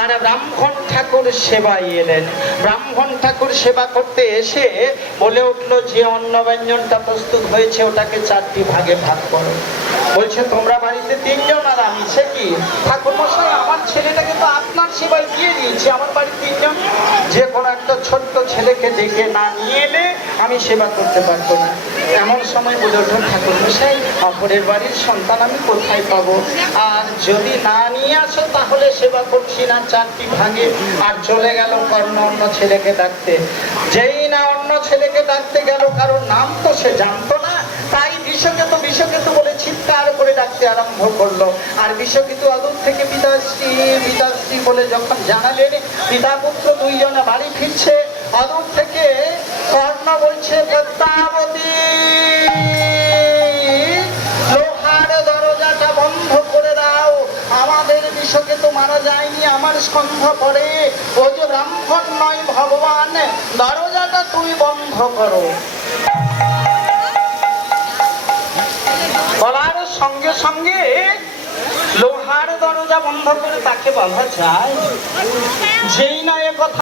আর ব্রাহ্মণ ঠাকুর সেবায় এলেন। ব্রাহ্মণ ঠাকুর সেবা করতে এসে বলে উঠলো, যে অন্ন ব্যঞ্জনটা প্রস্তুত হয়েছে ওটাকে 4টি ভাগে ভাগ করো। বলছে তোমরা বাড়িতে 3 জন আর আমি। সে কি ঠাকুর মশাই, আমার ছেলেটাকে তো আপনার সেবায় দিয়ে দিয়েছি, আমার বাড়ি 3 জন। যে কোনো একটা ছোট্ট ছেলেকে ডেকে না নিয়ে এলে আমি সেবা করতে পারবো না। এমন সময় বলে ওঠো, ঠাকুর মশাই অপরের বাড়ির সন্তান আমি কোথায় পাবো, আর যদি না নিয়ে আসো তাহলে সেবা করছি না 4টি ভাগে। আর চলে গেল কর্ণ অন্য ছেলেকে ডাকতে। যেই না অন্য ছেলেকে ডাকতে গেল, কারণ নাম তো সে জানতো না, তাই বিষকেতু বিষকেতু বলে চিৎকার করে ডাকতে আরম্ভ করলো। আর বিষকেতু অদূর থেকে পিতাশ্রী পিতাশ্রী বলে যখন জানালেন, পিতা পুত্র 2 জনে বাড়ি ফিরছে। অদূর থেকে কর্ণ বলছে, পদ্মাবতী লোহার দরজাটা বন্ধ করে দাও, আমাদের বিষকেতু মারা যায়নি, আমার সন্ধ্যা পড়ে, ও যে ব্রাহ্মণ নয় ভগবান, দরজাটা তুই বন্ধ করো। বলার সঙ্গে সঙ্গে লোহার দরজা বন্ধ করে তাকে বলা যায়। যেই না এ কথা